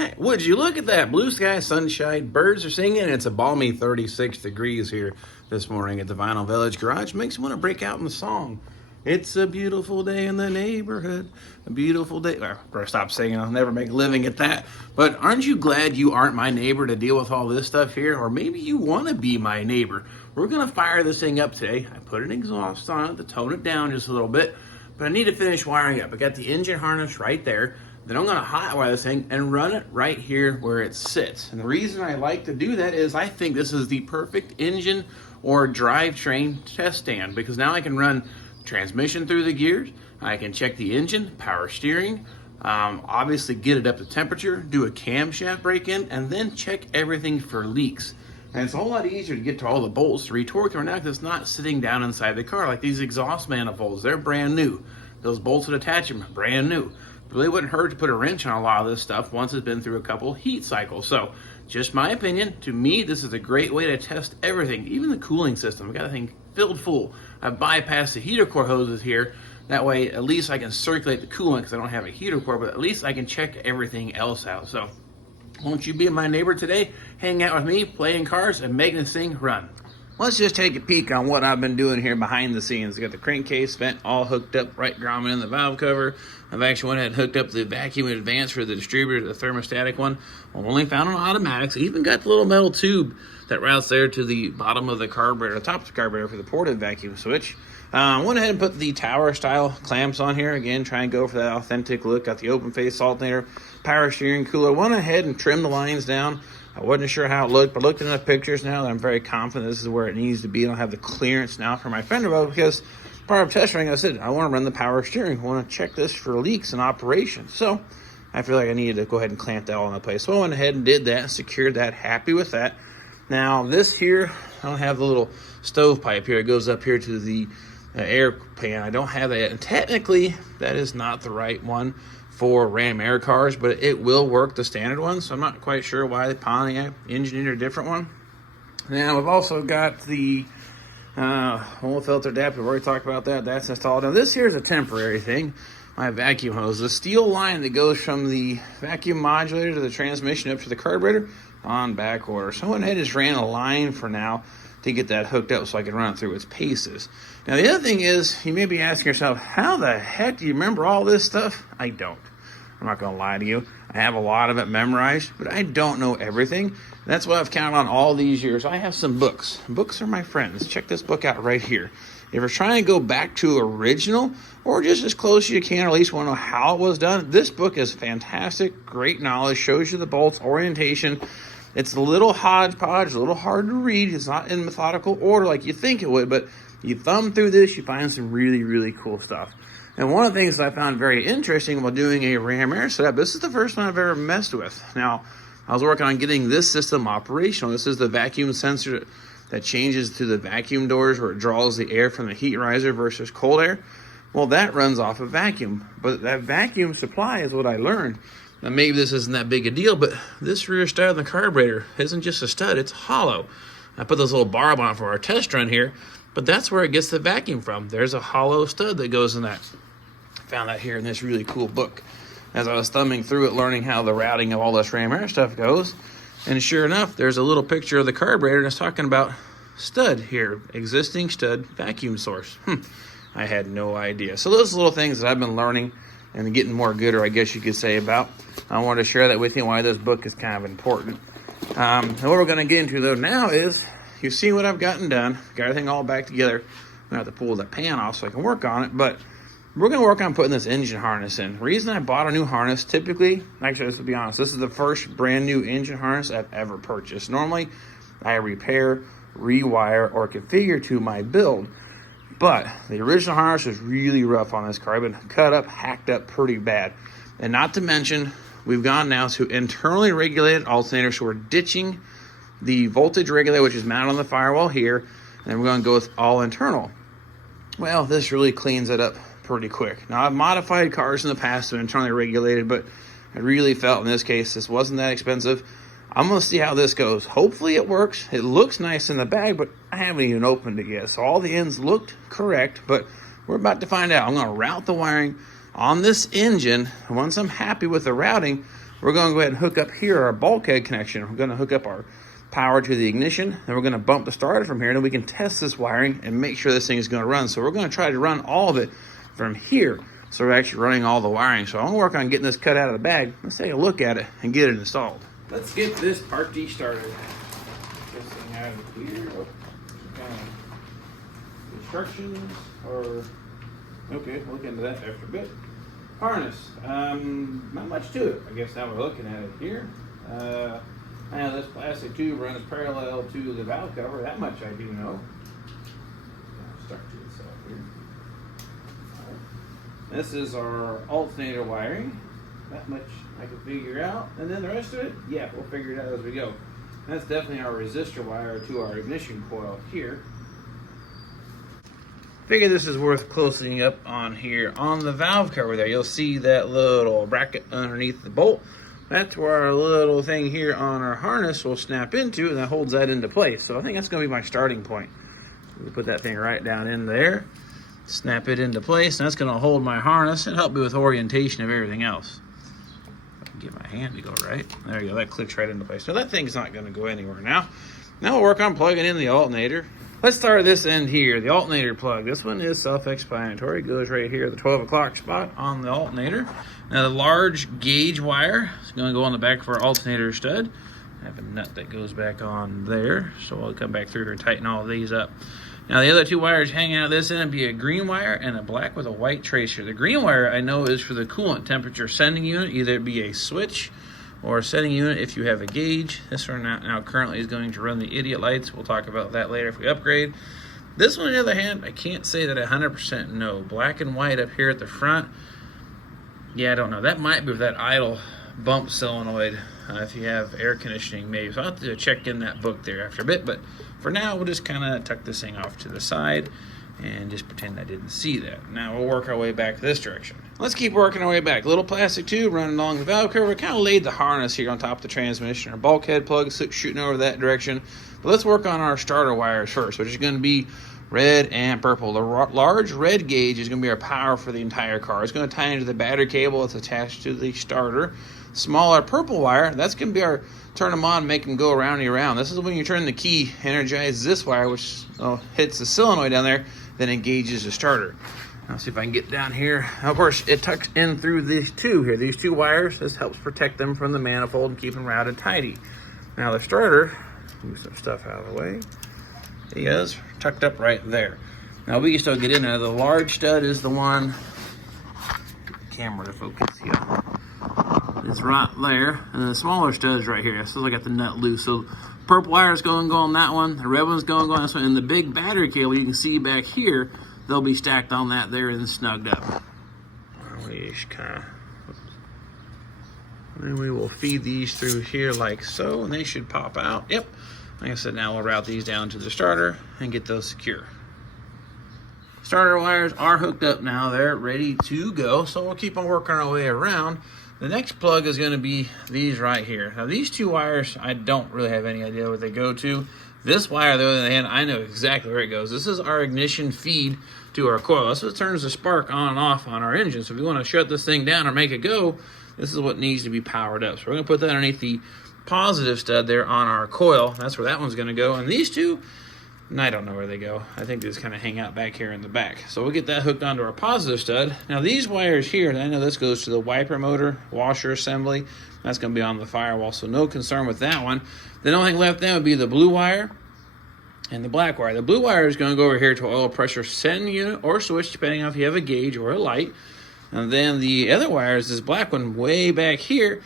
Hey, would you look at that? Blue sky, sunshine, birds are singing, and it's a balmy 36 degrees here this morning at the Vinyl Village Garage. Makes me want to break out in the song. It's a beautiful day in the neighborhood. A beautiful day. Well, better stop singing. I'll never make a living at that. But aren't you glad you aren't my neighbor to deal with all this stuff here? Or maybe you want to be my neighbor. We're going to fire this thing up today. I put an exhaust on it to tone it down just a little bit. But I need to finish wiring up. I got the engine harness right there. Then I'm going to hot wire this thing and run it right here where it sits. And the reason I like to do that is I think this is the perfect engine or drivetrain test stand, because now I can run transmission through the gears, I can check the engine, power steering, obviously get it up to temperature, do a camshaft break-in, and then check everything for leaks. And it's a whole lot easier to get to all the bolts to retorque them now because it's not sitting down inside the car. Like these exhaust manifolds, they're brand new. Those bolts that attach them, brand new. It really wouldn't hurt to put a wrench on a lot of this stuff once it's been through a couple heat cycles. So, just my opinion, to me, this is a great way to test everything, even the cooling system. I got the thing filled full. I bypassed the heater core hoses here. That way, at least I can circulate the coolant because I don't have a heater core, but at least I can check everything else out. So, won't you be my neighbor today? Hang out with me, playing cars, and making this thing run. Let's just take a peek on what I've been doing here behind the scenes. I got the crankcase vent all hooked up, right gromming in the valve cover. I've actually went ahead and hooked up the vacuum advance for the distributor, the thermostatic one. I've only found on automatics. I even got the little metal tube that routes there to the bottom of the carburetor, the top of the carburetor for the ported vacuum switch. I went ahead and put the tower style clamps on here. Again, try and go for that authentic look. Got the open face alternator, power steering cooler. Went ahead and trimmed the lines down. I wasn't sure how it looked, but looked in the pictures now that I'm very confident this is where it needs to be. I don't have the clearance now for my fender well because part of test running, I said, I want to run the power steering. I want to check this for leaks in operation. So I feel like I needed to go ahead and clamp that all into place. So I went ahead and did that, secured that, happy with that. Now this here, I don't have the little stovepipe here. It goes up here to the air pan. I don't have that yet. And technically, that is not the right one for Ram Air cars, but it will work the standard one, so I'm not quite sure why the Pontiac engineered a different one. Now, I've also got the oil filter adapter. We've already talked about that. That's installed. Now, this here is a temporary thing. My vacuum hose. The steel line that goes from the vacuum modulator to the transmission up to the carburetor on back order. So I went ahead and just ran a line for now to get that hooked up so I can run it through its paces. Now, the other thing is, you may be asking yourself, how the heck do you remember all this stuff? I don't. I'm not going to lie to you. I have a lot of it memorized, but I don't know everything. That's what I've counted on all these years. I have some books. Books are my friends. Check this book out right here. If you're trying to go back to original or just as close as you can, or at least want to know how it was done, this book is fantastic. Great knowledge. Shows you the bolts, orientation. It's a little hodgepodge, a little hard to read. It's not in methodical order like you think it would, but you thumb through this, you find some really, really cool stuff. And one of the things that I found very interesting while doing a Ram Air setup, this is the first one I've ever messed with. Now, I was working on getting this system operational. This is the vacuum sensor that changes to the vacuum doors where it draws the air from the heat riser versus cold air. Well, that runs off of vacuum, but that vacuum supply is what I learned. Now, maybe this isn't that big a deal, but this rear stud on the carburetor isn't just a stud, it's hollow. I put this little barb on it for our test run here, but that's where it gets the vacuum from. There's a hollow stud that goes in that. Found that here in this really cool book as I was thumbing through it, learning how the routing of all this Ram Air stuff goes. And sure enough, there's a little picture of the carburetor, and it's talking about stud here, existing stud vacuum source. I had no idea. So those little things that I've been learning and getting more gooder, I guess you could say, about. I wanted to share that with you, why this book is kind of important. And what we're going to get into, though, now is, you see what I've gotten done. Got everything all back together. I'm going to have to pull the pan off so I can work on it, but we're going to work on putting this engine harness in. The reason I bought a new harness, typically, actually, let's be honest, this is the first brand new engine harness I've ever purchased. Normally, I repair, rewire, or configure to my build. But the original harness was really rough on this car. I've been cut up, hacked up pretty bad. And not to mention, we've gone now to internally regulated alternators, so we're ditching the voltage regulator, which is mounted on the firewall here, and then we're going to go with all internal. Well, this really cleans it up pretty quick. Now, I've modified cars in the past to internally regulated, but I really felt in this case this wasn't that expensive. I'm going to see how this goes. Hopefully it works. It looks nice in the bag, but I haven't even opened it yet. So all the ends looked correct, but we're about to find out. I'm going to route the wiring on this engine. And once I'm happy with the routing, we're going to go ahead and hook up here our bulkhead connection. We're going to hook up our power to the ignition, and we're going to bump the starter from here, and then we can test this wiring and make sure this thing is going to run. So we're going to try to run all of it from here. So we're actually running all the wiring. So I'm going to work on getting this cut out of the bag. Let's take a look at it and get it installed. Let's get this party started. This thing out of here. Kind of instructions, or okay, we'll look into that after a bit. Harness, not much to it. I guess now we're looking at it here. Now this plastic tube runs parallel to the valve cover. That much I do know. I'll start to this off here. Right. This is our alternator wiring. That much I can figure out. And then the rest of it, yeah, we'll figure it out as we go. That's definitely our resistor wire to our ignition coil here. Figure this is worth closing up on here. On the valve cover there, you'll see that little bracket underneath the bolt. That's where our little thing here on our harness will snap into, and that holds that into place. So I think that's going to be my starting point. We put that thing right down in there, snap it into place, and that's going to hold my harness and help me with orientation of everything else. Get my hand to go right. There you go. That clicks right into place. So that thing's not going to go anywhere now. Now we'll work on plugging in the alternator. Let's start this end here, the alternator plug. This one is self-explanatory. It goes right here at the 12 o'clock spot on the alternator. Now the large gauge wire is going to go on the back of our alternator stud. I have a nut that goes back on there, so we'll come back through here and tighten all of these up. Now the other two wires hanging out this end would be a green wire and a black with a white tracer. The green wire I know is for the coolant temperature sending unit, either it be a switch or a setting unit if you have a gauge. This one now currently is going to run the idiot lights. We'll talk about that later if we upgrade. This one, on the other hand, I can't say that I 100% know. Black and white up here at the front. Yeah, I don't know. That might be with that idle bump solenoid if you have air conditioning maybe. So I'll have to check in that book there after a bit. But for now, we'll just kind of tuck this thing off to the side and just pretend I didn't see that. Now we'll work our way back this direction. Let's keep working our way back. Little plastic tube running along the valve cover. We kind of laid the harness here on top of the transmission. Our bulkhead plug shooting over that direction. But let's work on our starter wires first, which is going to be red and purple. The large red gauge is going to be our power for the entire car. It's going to tie into the battery cable that's attached to the starter. Smaller purple wire, that's going to be our turn them on, make them go around and around. This is when you turn the key, energize this wire, which hits the solenoid down there, then engages the starter. Now see if I can get down here. Of course, it tucks in through these two here. These two wires, this helps protect them from the manifold and keep them routed tidy. Now the starter, move some stuff out of the way. He is tucked up right there. Now we can still get in there. The large stud is the one, camera to focus here. It's right there. And the smaller stud is right here. So I got the nut loose. So purple wire is going to go on that one. The red one's going to go on this one. And the big battery cable you can see back here, they'll be stacked on that there and snugged up. And we will feed these through here like so, and they should pop out. Yep. Like I said, now we'll route these down to the starter and get those secure. Starter wires are hooked up now. They're ready to go. So we'll keep on working our way around. The next plug is going to be these right here. Now these two wires, I don't really have any idea what they go to. This wire, on the other hand, I know exactly where it goes. This is our ignition feed to our coil. That's what turns the spark on and off on our engine. So if you want to shut this thing down or make it go, this is what needs to be powered up. So we're going to put that underneath the positive stud there on our coil. That's where that one's going to go. And these two, I don't know where they go. I think they just kind of hang out back here in the back. So we'll get that hooked onto our positive stud. Now these wires here, I know this goes to the wiper motor, washer assembly. That's going to be on the firewall, so no concern with that one. The only thing left then would be the blue wire and the black wire. The blue wire is going to go over here to oil pressure send unit or switch, depending on if you have a gauge or a light. And then the other wire is this black one way back here.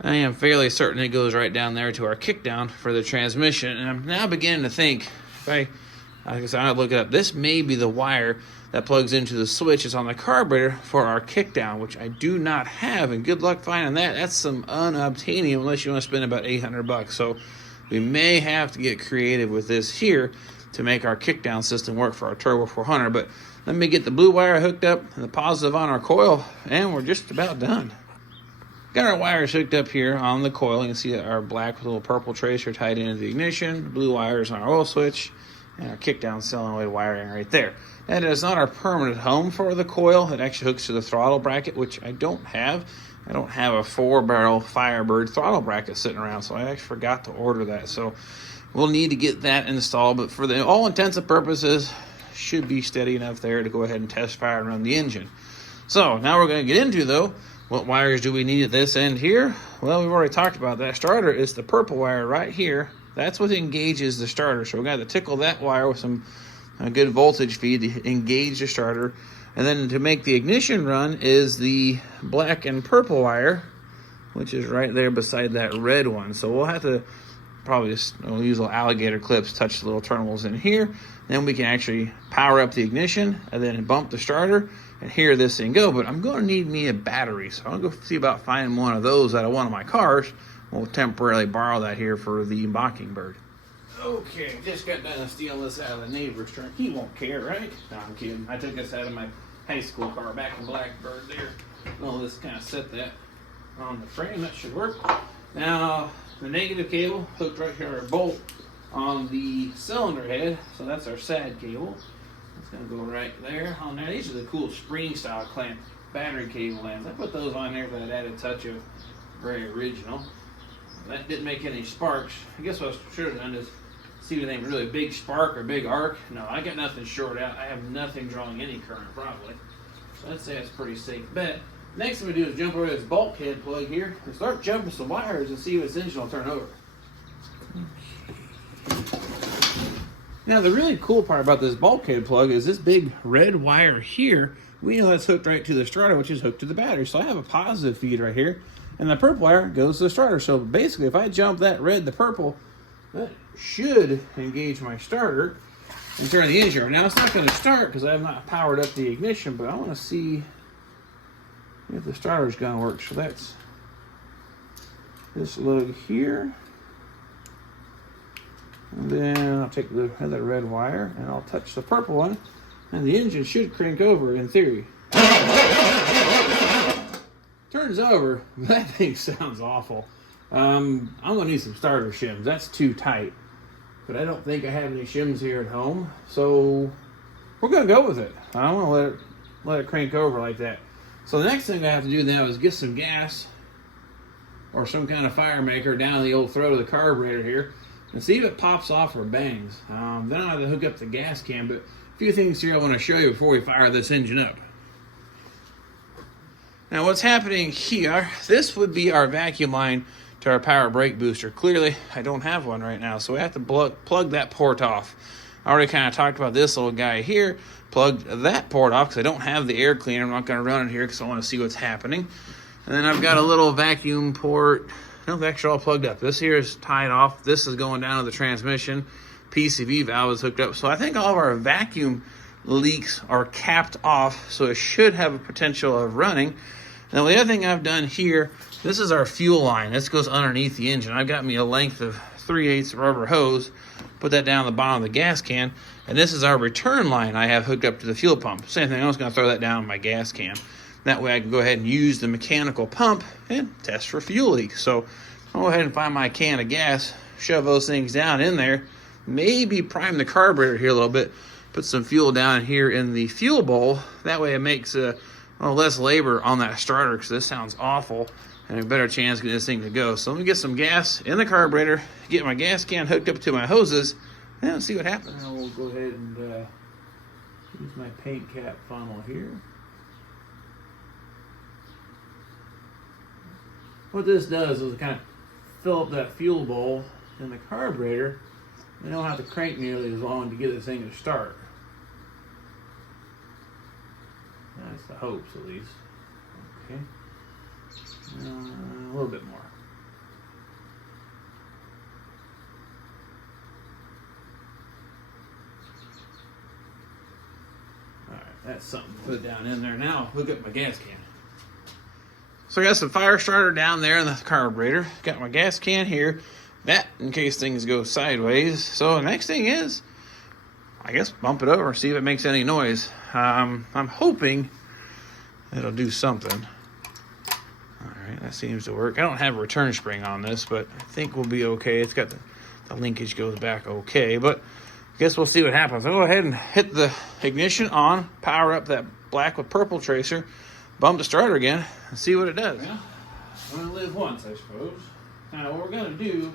I am fairly certain it goes right down there to our kickdown for the transmission. And I'm now beginning to think, like I said, I'll look it up. This may be the wire that plugs into the switch. It's on the carburetor for our kickdown, which I do not have. And good luck finding that. That's some unobtainium unless you want to spend about $800. So we may have to get creative with this here to make our kickdown system work for our Turbo 400. But let me get the blue wire hooked up and the positive on our coil, and we're just about done. Got our wires hooked up here on the coil. You can see our black with a little purple tracer tied into the ignition. The blue wires on our oil switch, and our kickdown solenoid wiring right there. That is not our permanent home for the coil. It actually hooks to the throttle bracket, which I don't have. I don't have a 4-barrel Firebird throttle bracket sitting around, so I actually forgot to order that. So we'll need to get that installed, but for the all intents and purposes, should be steady enough there to go ahead and test fire and run the engine. So now we're going to get into, though, what wires do we need at this end here? Well, we've already talked about that. Starter is the purple wire right here. That's what engages the starter. So we've got to tickle that wire with some good voltage feed to engage the starter. And then to make the ignition run is the black and purple wire, which is right there beside that red one. So we'll have to probably just use little alligator clips, touch the little terminals in here. Then we can actually power up the ignition and then bump the starter and hear this thing go. But I'm going to need me a battery, so I'll go see about finding one of those out of one of my cars. We'll temporarily borrow that here for the Mockingbird. Okay, just got done stealing this out of the neighbor's truck. He won't care, right? No, I'm kidding. I took this out of my high school car back in Blackbird there. Well, let's kind of set that on the frame. That should work. Now, the negative cable hooked right here, our bolt on the cylinder head. So that's our SAD cable. It's going to go right there on there. These are the cool spring style clamp battery cable lamps. I put those on there for that added touch of very original. That didn't make any sparks. I guess what I should have done is see if anything really big spark or big arc. No, I got nothing short out. I have nothing drawing any current probably. So I'd say that's a pretty safe bet. Next thing we do is jump over this bulkhead plug here and start jumping some wires and see if this engine will turn over. Now the really cool part about this bulkhead plug is this big red wire here. We know that's hooked right to the starter, which is hooked to the battery. So I have a positive feed right here, and the purple wire goes to the starter. So basically, if I jump that red to purple, that should engage my starter and turn the engine on. Now it's not going to start because I have not powered up the ignition, but I want to see if the starter is going to work. So that's this lug here. And then I'll take the other red wire and I'll touch the purple one, and the engine should crank over in theory. Turns over, that thing sounds awful. I'm going to need some starter shims. That's too tight. But I don't think I have any shims here at home. So we're going to go with it. I don't want to let it crank over like that. So the next thing I have to do now is get some gas or some kind of fire maker down the old throat of the carburetor here and see if it pops off or bangs. Then I'll have to hook up the gas can, but a few things here I want to show you before we fire this engine up. Now what's happening here, this would be our vacuum line to our power brake booster. Clearly, I don't have one right now, so we have to plug that port off. I already kind of talked about this little guy here. Plugged that port off because I don't have the air cleaner. I'm not going to run it here because I want to see what's happening. And then I've got a little vacuum port. No, they're actually all plugged up. This here is tied off. This is going down to the transmission. PCV valve is hooked up. So I think all of our vacuum leaks are capped off, so it should have a potential of running. Now the other thing I've done here, this is our fuel line. This goes underneath the engine. I've got me a length of 3/8 rubber hose. Put that down the bottom of the gas can. And this is our return line I have hooked up to the fuel pump. Same thing, I'm just going to throw that down in my gas can. That way I can go ahead and use the mechanical pump and test for fuel leaks. So I'll go ahead and find my can of gas, shove those things down in there, maybe prime the carburetor here a little bit, put some fuel down here in the fuel bowl. That way it makes less labor on that starter because this sounds awful and a better chance of getting this thing to go. So let me get some gas in the carburetor, get my gas can hooked up to my hoses, and let's see what happens. Now we'll go ahead and use my paint cap funnel here. What this does is kind of fill up that fuel bowl in the carburetor. You don't have to crank nearly as long to get this thing to start. That's the hopes, at least. Okay. A little bit more. Alright, that's something to put down in there. Now, hook up my gas can. So I got some fire starter down there in the carburetor. Got my gas can here. That in case things go sideways. So the next thing is, I guess, bump it over, see if it makes any noise. I'm hoping it'll do something. Alright, that seems to work. I don't have a return spring on this, but I think we'll be okay. It's got the linkage goes back okay, but I guess we'll see what happens. I'll go ahead and hit the ignition on, power up that black with purple tracer, bump the starter again, and see what it does. Well, I'm gonna live once, I suppose. Now what we're gonna do,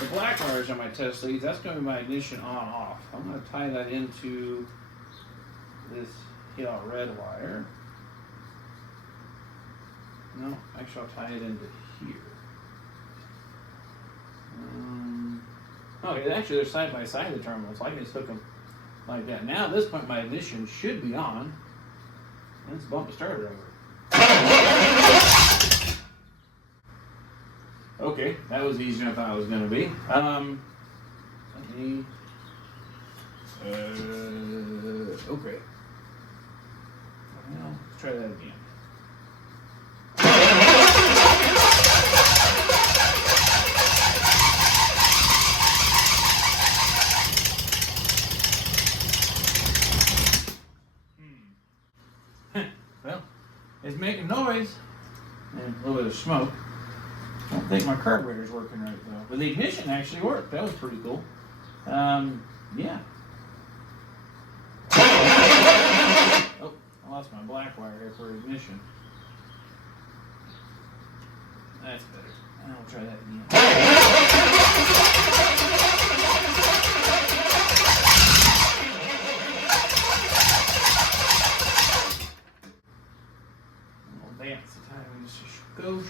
the black wires on my test leads, that's gonna be my ignition on off. I'm gonna tie that into this red wire. No, actually I'll tie it into here. Okay, actually they're side by side, the terminals. I can just hook them like that. Now at this point my ignition should be on. Let's bump the starter over. Okay, that was easier than I thought it was going to be. Okay. Well, let's try that again. Well, it's making noise and a little bit of smoke. I don't think my carburetor's working right though. But the ignition actually worked. That was pretty cool. Yeah. Oh, I lost my black wire here for ignition. That's better. I'll try that again. I'll dance the time in this goes.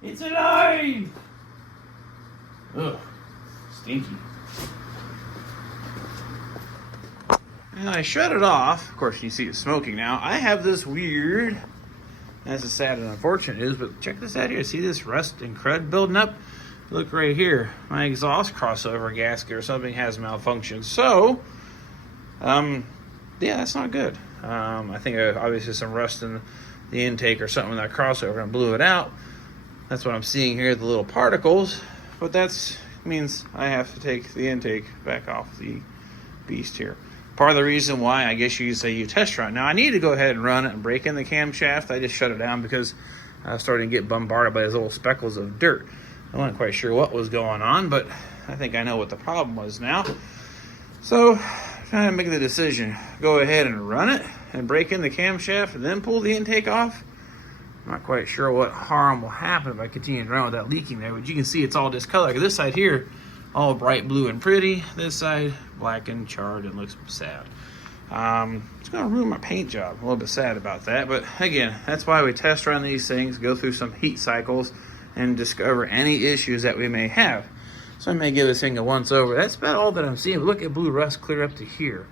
It's alive! Ugh, stinky. Well, I shut it off. Of course, you see it smoking now. I have this weird, as sad and unfortunate it is, but check this out here. See this rust and crud building up? Look right here. My exhaust crossover gasket or something has malfunctioned. So, yeah, that's not good. I think obviously some rust in the intake or something with that crossover and blew it out. That's what I'm seeing here, the little particles. But that means I have to take the intake back off the beast here. Part of the reason why, I guess you could say, you test run. Now, I need to go ahead and run it and break in the camshaft. I just shut it down because I was starting to get bombarded by those little speckles of dirt. I wasn't quite sure what was going on, but I think I know what the problem was now. So, trying to make the decision. Go ahead and run it and break in the camshaft and then pull the intake off. I'm not quite sure what harm will happen if I continue to run with that leaking there, but you can see it's all discolored. This side here, all bright blue and pretty. This side, black and charred and looks sad. It's going to ruin my paint job. I'm a little bit sad about that, but again, that's why we test run these things, go through some heat cycles, and discover any issues that we may have. So I may give this thing a once over. That's about all that I'm seeing. Look at blue rust clear up to here.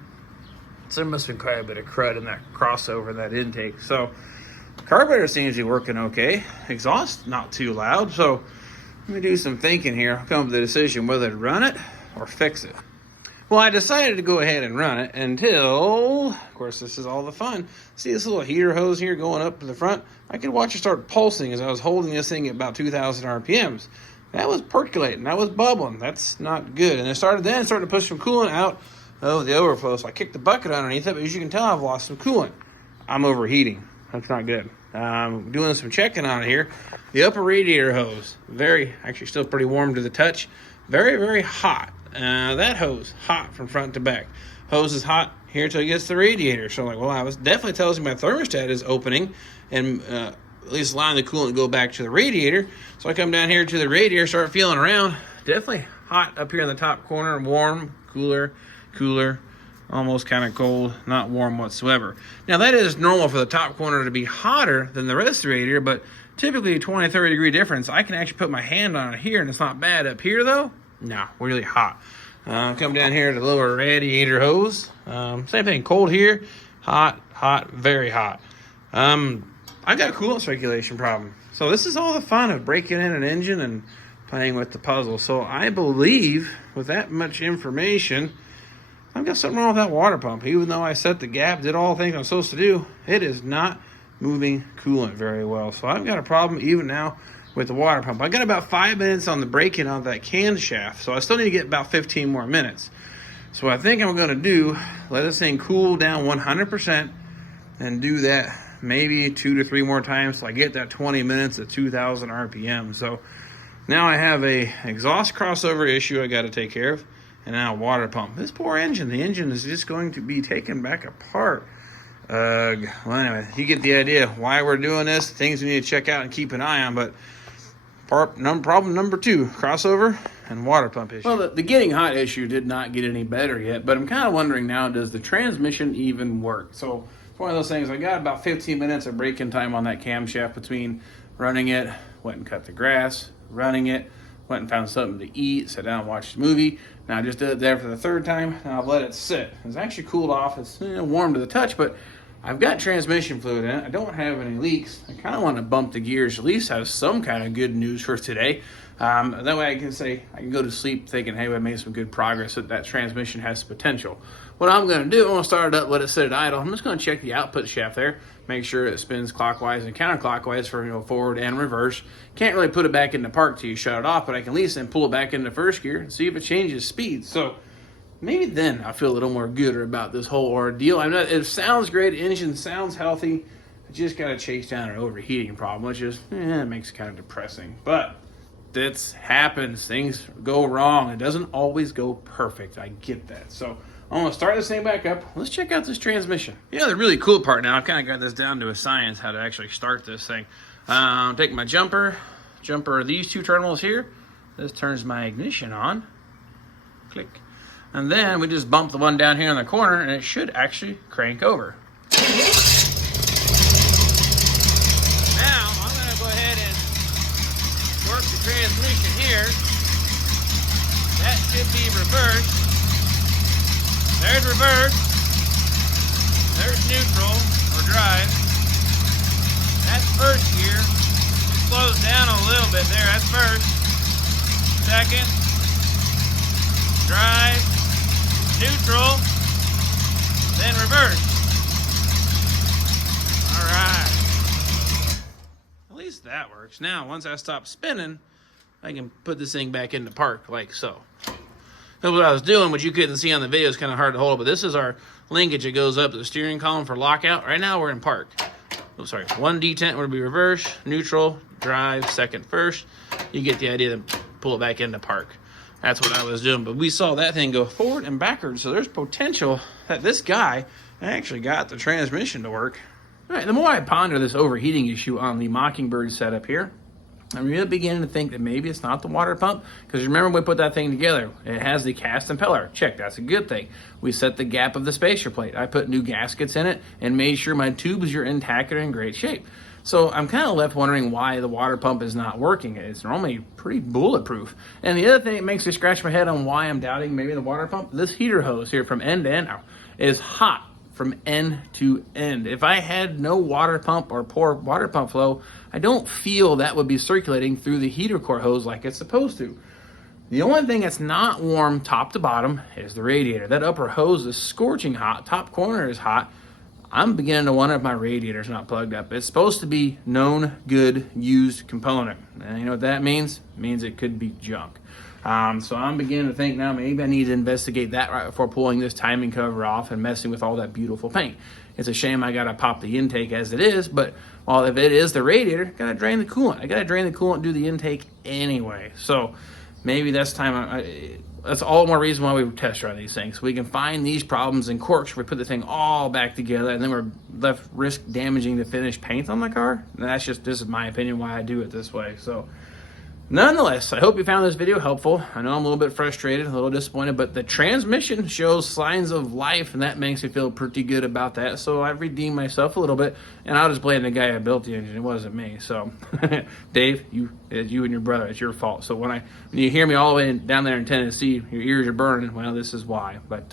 So there must have been quite a bit of crud in that crossover, that intake. So carburetor seems to be working okay. Exhaust not too loud. So let me do some thinking here. I'll come up with a decision whether to run it or fix it. Well, I decided to go ahead and run it until, of course, this is all the fun. See this little heater hose here going up to the front? I could watch it start pulsing as I was holding this thing at about 2,000 RPMs. That was percolating. That was bubbling. That's not good. And it started to push some coolant out of the overflow. So I kicked the bucket underneath it, but as you can tell, I've lost some coolant. I'm overheating. That's not good. Doing some checking on it here. The upper radiator hose, actually still pretty warm to the touch. Very, very hot. That hose, hot from front to back. Hose is hot here till it gets to the radiator. So I'm like, well, I was definitely tells me my thermostat is opening and at least allowing the coolant to go back to the radiator. So I come down here to the radiator, start feeling around. Definitely hot up here in the top corner, warm, cooler, almost kind of cold, not warm whatsoever. Now that is normal for the top corner to be hotter than the rest of the radiator, but typically 20, 30 degree difference. I can actually put my hand on it here and it's not bad. Up here though, no, really hot. Come down here to the lower radiator hose. Same thing, cold here, hot, very hot. I've got a coolant circulation problem. So this is all the fun of breaking in an engine and playing with the puzzle. So I believe with that much information, I've got something wrong with that water pump. Even though I set the gap, did all the things I'm supposed to do, it is not moving coolant very well. So I've got a problem even now with the water pump. I got about 5 minutes on the break-in on that camshaft, so I still need to get about 15 more minutes. So what I think I'm going to do, let this thing cool down 100% and do that maybe 2 to 3 more times so I get that 20 minutes at 2,000 RPM. So now I have a exhaust crossover issue I got to take care of, and now a water pump. This poor engine, the engine is just going to be taken back apart. Well, anyway, you get the idea why we're doing this, things we need to check out and keep an eye on. But problem number 2, crossover and water pump issue. Well, the getting hot issue did not get any better yet, but I'm kind of wondering now, does the transmission even work? So it's one of those things, I got about 15 minutes of break-in time on that camshaft between running it, went and cut the grass, running it, went and found something to eat, sat down and watched a movie. Now I just did it there for the 3rd time, and I've let it sit. It's actually cooled off. It's warm to the touch, but I've got transmission fluid in it. I don't have any leaks. I kind of want to bump the gears, at least have some kind of good news for today. That way I can go to sleep thinking, hey, I made some good progress, that transmission has potential. What I'm going to do, I'm going to start it up, let it sit at idle. I'm just going to check the output shaft there, make sure it spins clockwise and counterclockwise for forward and reverse. Can't really put it back into park till you shut it off, but I can at least then pull it back into first gear and see if it changes speed. So maybe then I feel a little more gooder about this whole ordeal. It sounds great, the engine sounds healthy. I just got to chase down an overheating problem, which is, it makes it kind of depressing. But that happens. Things go wrong. It doesn't always go perfect. I get that. So I'm going to start this thing back up. Let's check out this transmission. Yeah, the really cool part now, I've kind of got this down to a science, how to actually start this thing. Take my jumper these 2 terminals here. This turns my ignition on. Click. And then we just bump the one down here in the corner, and it should actually crank over. Now, I'm going to go ahead and work the transmission here. That should be reversed. There's reverse. There's neutral or drive. That's first gear. It slows down a little bit there. That's first. Second. Drive. Neutral. Then reverse. Alright. At least that works. Now, once I stop spinning, I can put this thing back into park like so. That's what I was doing, which you couldn't see on the video. It's kind of hard to hold, but this is our linkage that goes up to the steering column for lockout. Right now we're in park. Oh, sorry. 1 detent would be reverse, neutral, drive, second, first. You get the idea, then pull it back into park. That's what I was doing, but we saw that thing go forward and backwards, so there's potential that this guy actually got the transmission to work. All right, the more I ponder this overheating issue on the Mockingbird setup here, I'm really beginning to think that maybe it's not the water pump, because remember when we put that thing together, it has the cast impeller. Check, that's a good thing. We set the gap of the spacer plate. I put new gaskets in it and made sure my tubes are intact and in great shape. So I'm kind of left wondering why the water pump is not working. It's normally pretty bulletproof. And the other thing that makes me scratch my head on why I'm doubting maybe the water pump, this heater hose here from end to end is hot from end to end. If I had no water pump or poor water pump flow, I don't feel that would be circulating through the heater core hose like it's supposed to. The only thing that's not warm top to bottom is the radiator. That upper hose is scorching hot, top corner is hot. I'm beginning to wonder if my radiator's not plugged up. It's supposed to be known, good, used component. And you know what that means? It means it could be junk. So I'm beginning to think now maybe I need to investigate that right before pulling this timing cover off and messing with all that beautiful paint. It's a shame I gotta pop the intake as it is, but well, if it is the radiator, gotta drain the coolant. I gotta drain the coolant and do the intake anyway. So maybe that's time. That's all more reason why we test run these things. So we can find these problems and quirks. We put the thing all back together, and then we're left risk damaging the finished paint on the car. And this is my opinion why I do it this way. So nonetheless, I hope you found this video helpful. I know I'm a little bit frustrated, a little disappointed, but the transmission shows signs of life, and that makes me feel pretty good about that. So I've redeemed myself a little bit, and I'll just blame the guy who built the engine. It wasn't me. So, Dave, it's you and your brother. It's your fault. So when you hear me all the way down there in Tennessee, your ears are burning. Well, this is why. But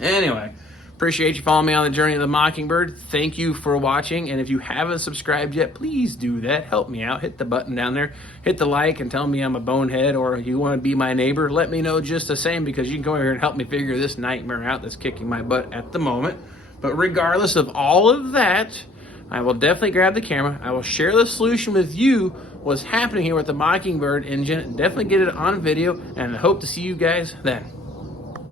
anyway. Appreciate you following me on the journey of the Mockingbird. Thank you for watching. And if you haven't subscribed yet, please do that. Help me out. Hit the button down there. Hit the like and tell me I'm a bonehead, or you want to be my neighbor. Let me know just the same, because you can come over here and help me figure this nightmare out that's kicking my butt at the moment. But regardless of all of that, I will definitely grab the camera. I will share the solution with you, what's happening here with the mockingbird engine. Definitely get it on video, and I hope to see you guys then.